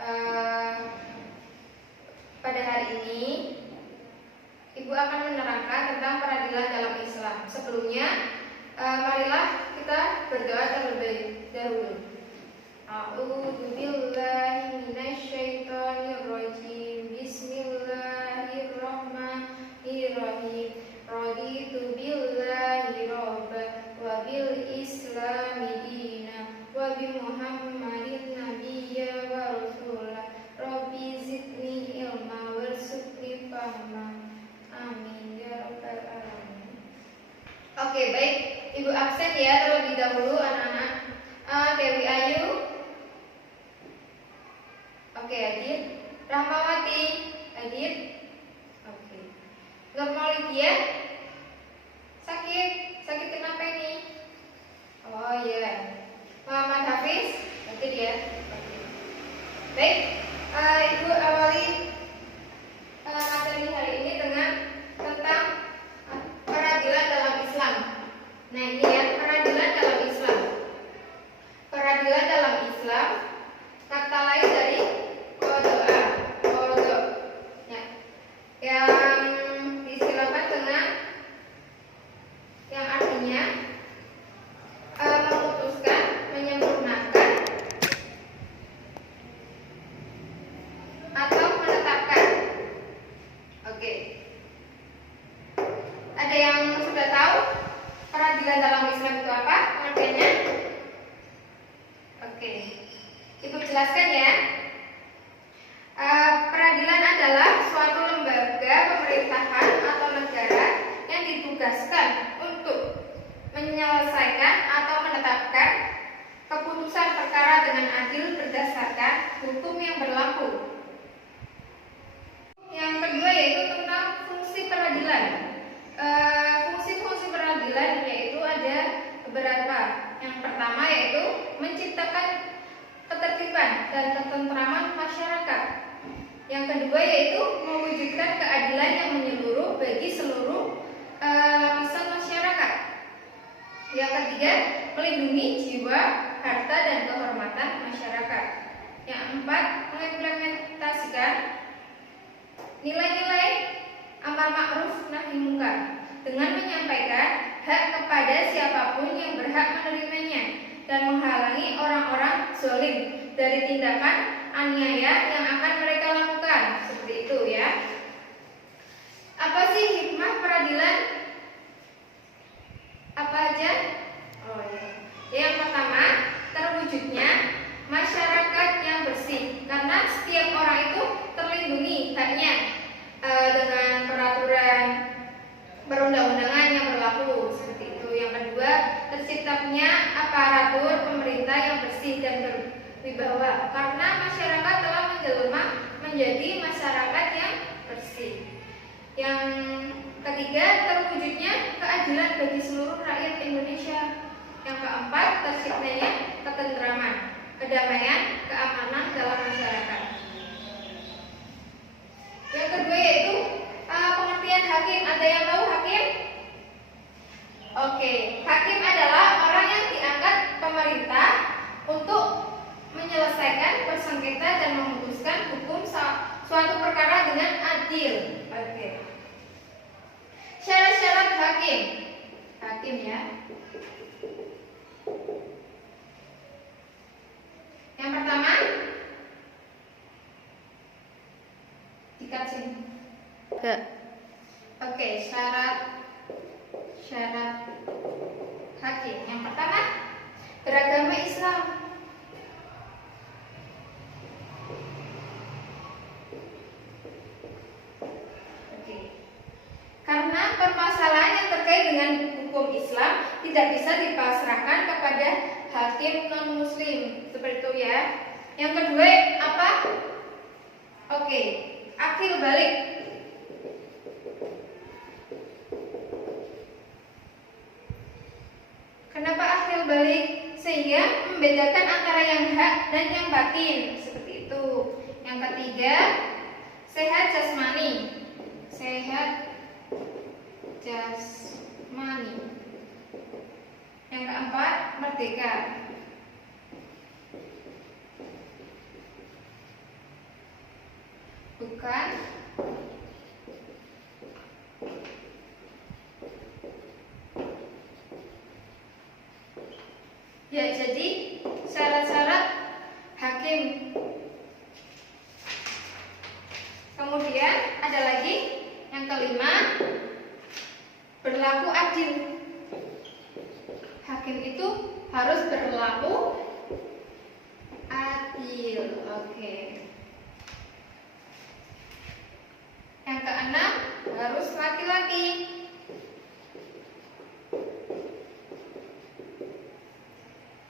Eh, pada hari ini Ibu akan menerangkan tentang peradilan dalam Islam. Sebelumnya, marilah kita berdoa terlebih dahulu. A'udzu billahi minasyaitonir rajim. Bismillahirrahmanirrahim. Raditu billahi rabba wa bil islami dina wa bi Muhammadin nabiyya wa rasulah. Rabbi zidni ilma warzuqni fahma. Amin ya rabbal alamin. Oke, baik. Ibu absen ya terlebih dahulu anak-anak. Dewi Ayu. Oke, Adit. Rahmawati. Adit. Oke. Nurmalidia. Sakit kenapa ini? Oh iya. Muhammad Hafiz. Adit ya. Oke. Baik. Ibu awali materi hari ini dengan tentang peradilan dalam Islam. Nah ini ya, peradilan dalam Islam. Peradilan dalam Islam, kata lain dari qada, ya, yang diistilahkan dengan yang artinya memutuskan, menyempurnakan, atau menetapkan. Oke. Ada yang sudah tahu peradilan dalam Islam itu apa? Pengertiannya? Oke. Ibu jelaskan ya. Peradilan adalah suatu lembaga pemerintahan atau negara yang ditugaskan untuk menyelesaikan atau menetapkan keputusan perkara dengan adil berdasarkan hukum yang berlaku. Yang kedua yaitu tentang fungsi peradilan. Fungsi-fungsi peradilan yaitu ada beberapa. Yang pertama yaitu menciptakan ketertiban dan ketentraman masyarakat. Yang kedua yaitu mewujudkan keadilan yang menyeluruh bagi seluruh lapisan masyarakat. Yang ketiga, melindungi jiwa, harta, dan kehormatan masyarakat. Yang keempat, mengimplementasikan nilai-nilai amar ma'ruf nahi munkar dengan menyampaikan hak kepada siapapun yang berhak menerimanya dan menghalangi orang-orang zalim dari tindakan aniaya yang akan mereka lakukan. Seperti itu ya. Apa sih hikmah peradilan? Apa aja? Oh ya. Yang pertama, terwujudnya masyarakat yang bersih karena setiap orang itu terlindungi haknya dengan peraturan perundang-undangan yang berlaku. Seperti itu. Yang kedua, terciptanya aparatur pemerintah yang bersih dan berwibawa karena masyarakat telah menjelma menjadi masyarakat yang bersih. Yang ketiga, terwujudnya keadilan bagi seluruh rakyat Indonesia. Yang keempat, terciptanya ketentraman, kedamaian, keamanan dalam masyarakat. Yang kedua yaitu pengertian hakim. Ada yang tahu hakim? Oke, hakim adalah orang yang diangkat pemerintah untuk menyelesaikan persengketa dan memutuskan hukum suatu perkara dengan adil. Oke. Syarat-syarat hakim. Hakim ya. Yang pertama, dikat sini. Oke, syarat hakim. Yang pertama, beragama Islam. Oke. Karena permasalahan yang terkait dengan hukum Islam tidak bisa dipasrahkan kepada hakim non-muslim. Seperti itu ya. Yang kedua apa? Oke, akil balik. Kenapa akil balik? Sehingga membedakan antara yang hak dan yang batin. Seperti itu. Yang ketiga, sehat jasmani. Sehat jasmani. Yang keempat, merdeka. Bukan. Ya, jadi syarat-syarat hakim. Kemudian ada lagi yang kelima, berlaku adil. Hakim itu harus berlaku adil. Oke. Yang keenam, harus laki-laki.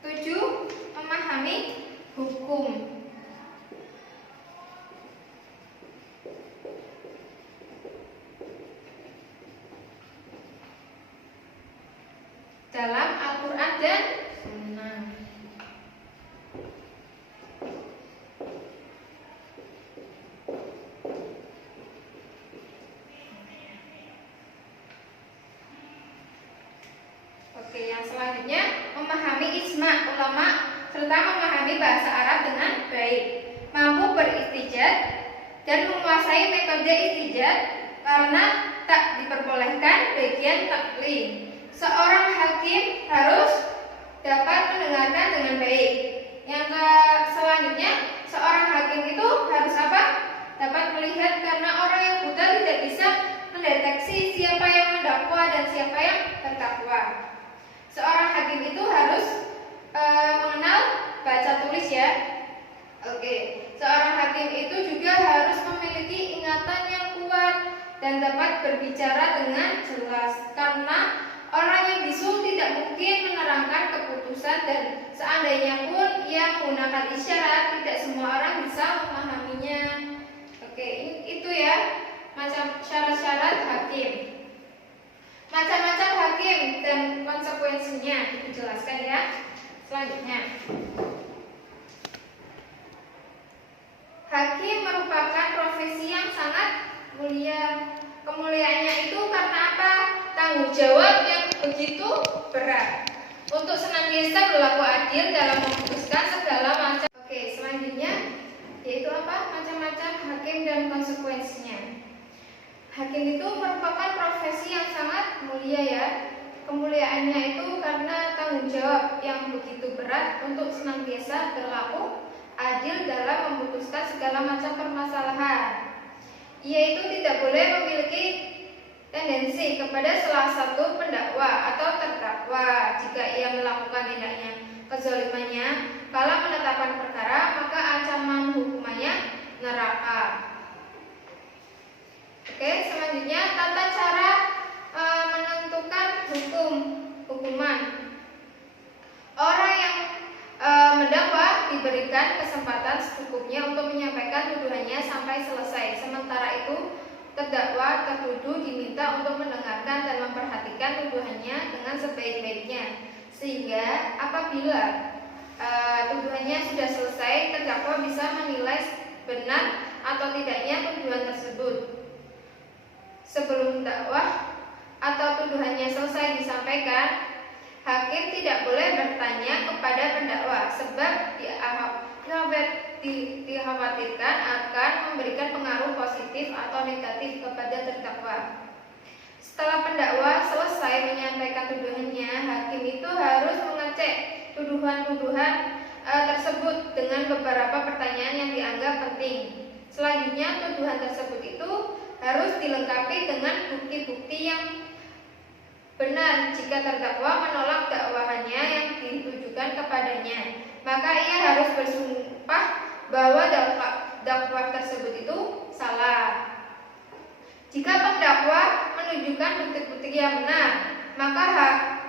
Tujuh, memahami hukum. Dalam Al-Quran dan Sunnah. Oke, yang selanjutnya memahami ijma ulama serta memahami bahasa Arab dengan baik, mampu beristijad dan menguasai metode istijad karena tak diperbolehkan bagian taklid. Seorang hakim harus dapat mendengarkan dengan baik. Yang selanjutnya, seorang hakim itu harus apa? Dapat melihat, karena orang yang buta tidak bisa mendeteksi siapa yang mendakwa dan siapa yang terdakwa. Seorang hakim itu harus mengenal baca tulis ya. Oke. Seorang hakim itu juga harus memiliki ingatan yang kuat dan dapat berbicara dengan jelas, karena orang yang bisu tidak mungkin menerangkan keputusan, dan seandainya pun ia menggunakan isyarat, tidak semua orang bisa memahaminya. Oke, itu ya macam syarat-syarat hakim. Macam-macam hakim dan konsekuensinya dijelaskan ya. Selanjutnya, hakim merupakan profesi yang sangat mulia. Kemuliaannya itu karena apa? Tanggung jawab yang begitu berat untuk senantiasa berlaku adil dalam memutuskan segala macam. Oke, selanjutnya yaitu apa? Macam-macam hakim dan konsekuensinya. Hakim itu merupakan profesi yang sangat mulia ya. Kemuliaannya itu karena tanggung jawab yang begitu berat untuk senantiasa berlaku adil dalam memutuskan segala macam permasalahan. Ia itu tidak boleh memiliki tendensi kepada salah satu pendakwa atau terdakwa jika ia melakukan tindaknya kezalimannya kala menetapkan perkara, maka ancaman hukumannya neraka. Oke, selanjutnya tata cara menentukan hukuman. Orang yang mendakwa diberikan kesempatan secukupnya untuk menyampaikan tuduhannya sampai selesai. Sementara itu, terdakwa tertuduh diminta untuk mendengarkan dan memperhatikan tuduhannya dengan sebaik-baiknya, sehingga apabila tuduhannya sudah selesai, terdakwa bisa menilai benar atau tidaknya tuduhan tersebut. Sebelum dakwah atau tuduhannya selesai disampaikan, hakim tidak boleh bertanya kepada pendakwa, sebab dikhawatirkan akan memberikan pengaruh positif atau negatif kepada terdakwa. Setelah pendakwa selesai menyampaikan tuduhannya, hakim itu harus mengecek tuduhan-tuduhan tersebut dengan beberapa pertanyaan yang dianggap penting. Selanjutnya, tuduhan tersebut itu harus dilengkapi dengan bukti-bukti yang benar. Jika terdakwa menolak dakwaannya yang ditujukan kepadanya, maka ia harus bersumpah bahwa dakwah tersebut itu salah. Jika pendakwa menunjukkan bukti-bukti yang benar, maka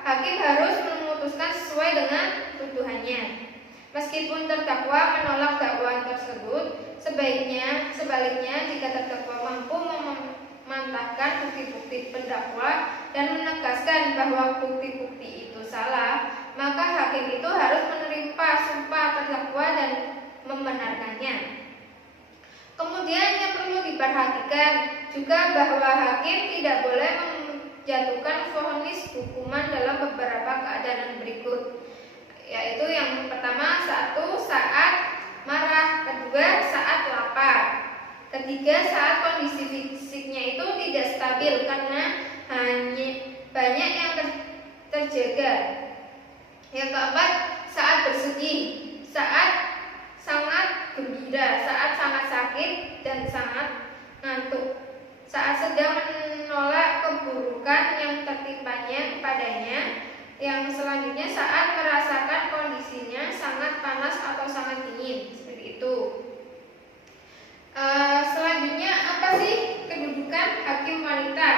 hakim harus memutuskan sesuai dengan tuduhannya. Meskipun terdakwa menolak dakwaan tersebut, sebaliknya jika terdakwa mampu memantahkan bukti-bukti pendakwa dan menegaskan bahwa bukti-bukti itu salah, maka hakim itu harus menerima sumpah terdakwa dan membenarkannya. Kemudian yang perlu diperhatikan juga bahwa hakim tidak boleh menjatuhkan vonis hukuman dalam beberapa keadaan berikut, yaitu yang pertama, 1. Saat marah, kedua saat lapar, Tiga, saat kondisi fisiknya itu tidak stabil karena hanya banyak yang terjaga. Yang keempat, saat bersedih, saat sangat gembira, saat sangat sakit dan sangat ngantuk, saat sedang menolak keburukan yang tertimpanya kepadanya. Yang selanjutnya, saat merasakan kondisinya sangat panas atau sangat dingin, seperti itu. Selanjutnya, apa sih kedudukan hakim wanita?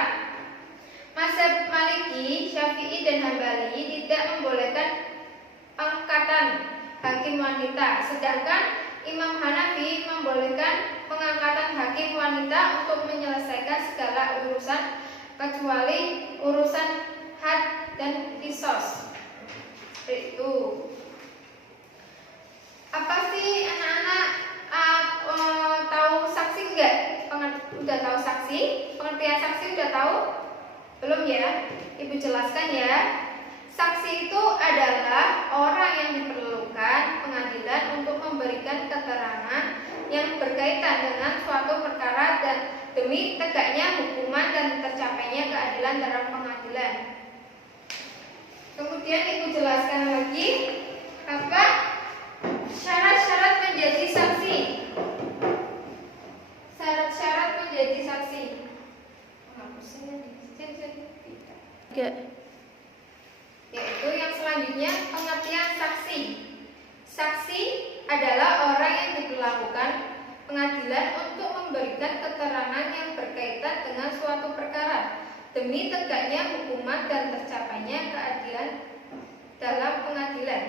Mazhab Maliki, Syafi'i, dan Hambali tidak membolehkan pengangkatan hakim wanita, sedangkan Imam Hanafi membolehkan pengangkatan hakim wanita untuk menyelesaikan segala urusan kecuali urusan had dan kisos. Seperti itu. Apa sih anak-anak tahu saksi enggak? Udah tahu saksi? Pengertian saksi udah tahu? Belum ya? Ibu jelaskan ya. Saksi itu adalah orang yang diperlukan pengadilan untuk memberikan keterangan yang berkaitan dengan suatu perkara dan demi tegaknya hukuman dan tercapainya keadilan dalam pengadilan. Kemudian ibu jelaskan lagi apa syarat-syarat menjadi saksi. Syarat-syarat menjadi saksi. Yaitu yang selanjutnya pengertian saksi. Saksi adalah orang yang diperlakukan pengadilan untuk memberikan keterangan yang berkaitan dengan suatu perkara demi tegaknya hukuman dan tercapainya keadilan dalam pengadilan.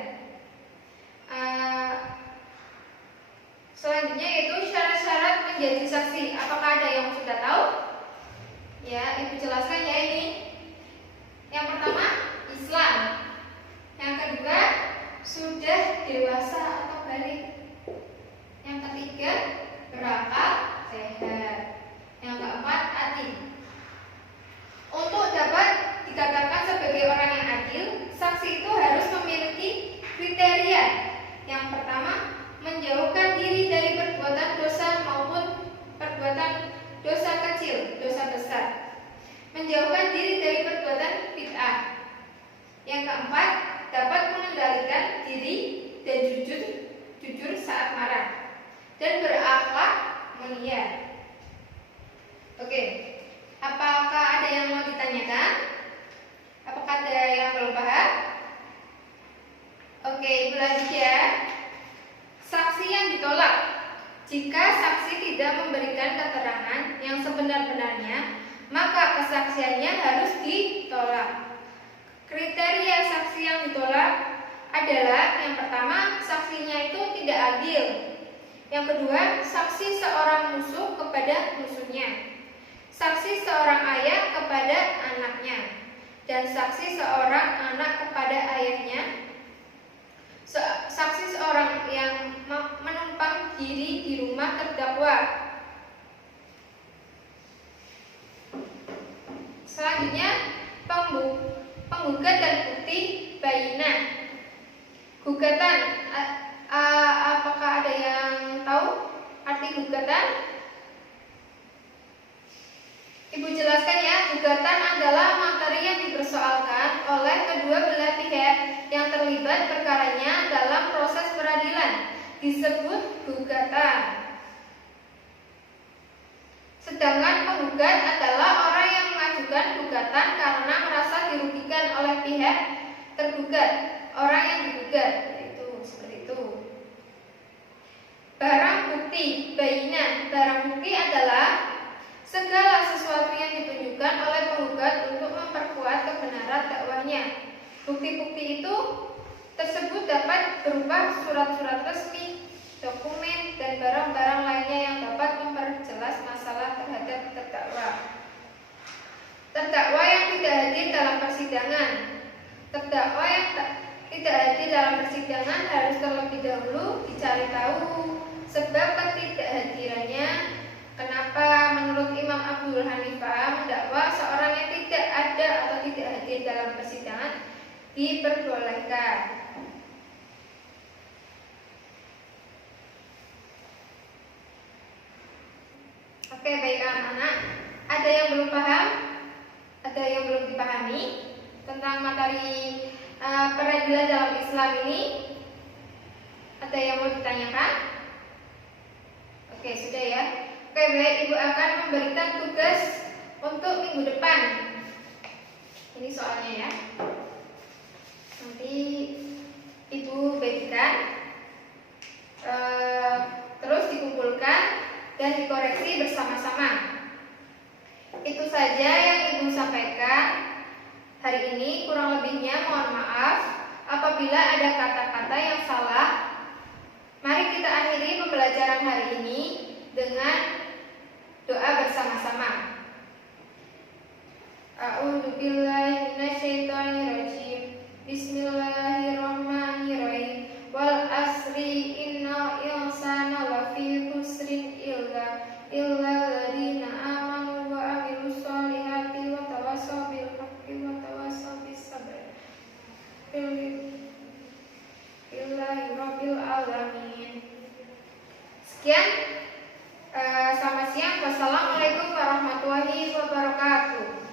Selanjutnya yaitu syarat-syarat menjadi saksi. Apakah ada yang sudah tahu? Ya, ibu jelaskan ya ini. Yang pertama, Islam. Yang kedua, sudah dewasa atau balik. Yang ketiga, berakal sehat. Yang keempat, adil. Untuk dapat dikatakan sebagai orang yang adil, saksi itu harus memiliki kriteria. Yang pertama, menjauhkan diri dari perbuatan dosa maupun perbuatan dosa kecil, dosa besar. Menjauhkan diri dari perbuatan bid'ah. Yang keempat, dapat mengendalikan diri dan jujur saat marah dan berakhlak mulia. Oke, apakah ada yang mau ditanyakan? Apakah ada yang belum paham? Oke, ibu lanjut ya. Saksi yang ditolak. Jika saksi tidak memberikan keterangan yang sebenar-benarnya, maka kesaksiannya harus ditolak. Kriteria saksi yang ditolak adalah yang pertama, saksinya itu tidak adil. Yang kedua, saksi seorang musuh kepada musuhnya. Saksi seorang ayah kepada anaknya. Dan saksi seorang anak kepada ayahnya. Saksi seorang yang menumpang diri di rumah terdakwa. Selanjutnya, penggugat dan bukti bayinah. Gugatan, apakah ada yang tahu arti gugatan? Ibu jelaskan ya, gugatan adalah materi yang dipersoalkan oleh kedua belah pihak yang terlibat perkaranya dalam proses peradilan, disebut gugatan. Sedangkan penggugat adalah orang yang mengajukan gugatan karena merasa dirugikan oleh pihak tergugat, orang yang digugat, itu seperti itu. Barang bukti bayinah. Barang bukti adalah segala sesuatu yang ditunjukkan oleh penggugat untuk memperkuat kebenaran dakwahnya. Bukti-bukti itu tersebut dapat berupa surat-surat resmi, dokumen, dan barang-barang lainnya yang dapat memperjelas masalah terhadap terdakwa. Terdakwa yang tidak hadir dalam persidangan. Terdakwa yang tidak hadir dalam persidangan harus terlebih dahulu dicari tahu sebab ketidakhadirannya. Kenapa menurut Imam Abu Hanifah mendakwa seorang yang tidak ada atau tidak hadir dalam persidangan diperbolehkan. Oke, baik anak-anak. Ada yang belum paham? Ada yang belum dipahami tentang materi peradilan dalam Islam ini? Ada yang mau ditanyakan? Oke, sudah ya. Oke, baik, Ibu akan memberikan tugas untuk minggu depan. Ini soalnya ya. Nanti Ibu bagikan, terus dikumpulkan dan dikoreksi bersama-sama. Itu saja yang Ibu sampaikan hari ini. Kurang lebihnya mohon maaf apabila ada kata-kata yang salah. Mari kita akhiri pembelajaran hari ini dengan doa bersama-sama. A'udzubillahi minasyaitonirrajim. Bismillahirrahmanirrahim. Wal asri innal insana lafi khusrin illa alladziina aamanu wa 'amilus sholihati wa tawassaw bil haqqi wa tawassaw bis sabr. Billahi rabbil alamin. Sekian, selamat siang. Wassalamualaikum warahmatullahi wabarakatuh.